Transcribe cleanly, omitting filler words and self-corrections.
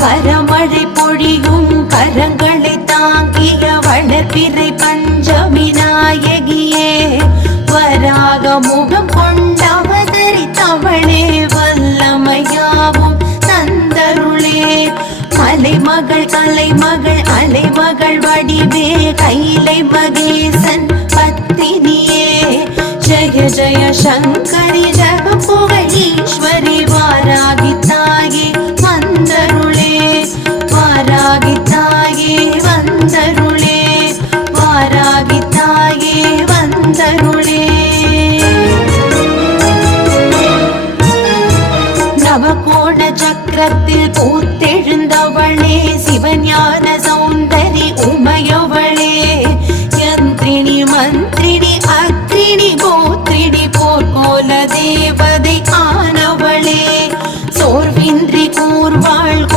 வரமழை பொழியும் கரங்களை தாங்கிய வளர்பிறை பஞ்சமி நாயகியே வராக முகம் கொண்டவதரித்தவளே வல்லமையாவும் தந்தருளே மலைமகள் கலைமகள் அலைமகள் வடிவே கைலை மகேசன் பத்தினியே ஜய ஜய சங்கரி ஜக புகழ் ஈஸ்வரி வாராகி தாயே வந்தருளே வாராகி தாயே வந்தருளே வாராகி தாயே வந்தருளே நவகோண சக்கரத்தில் பூத்த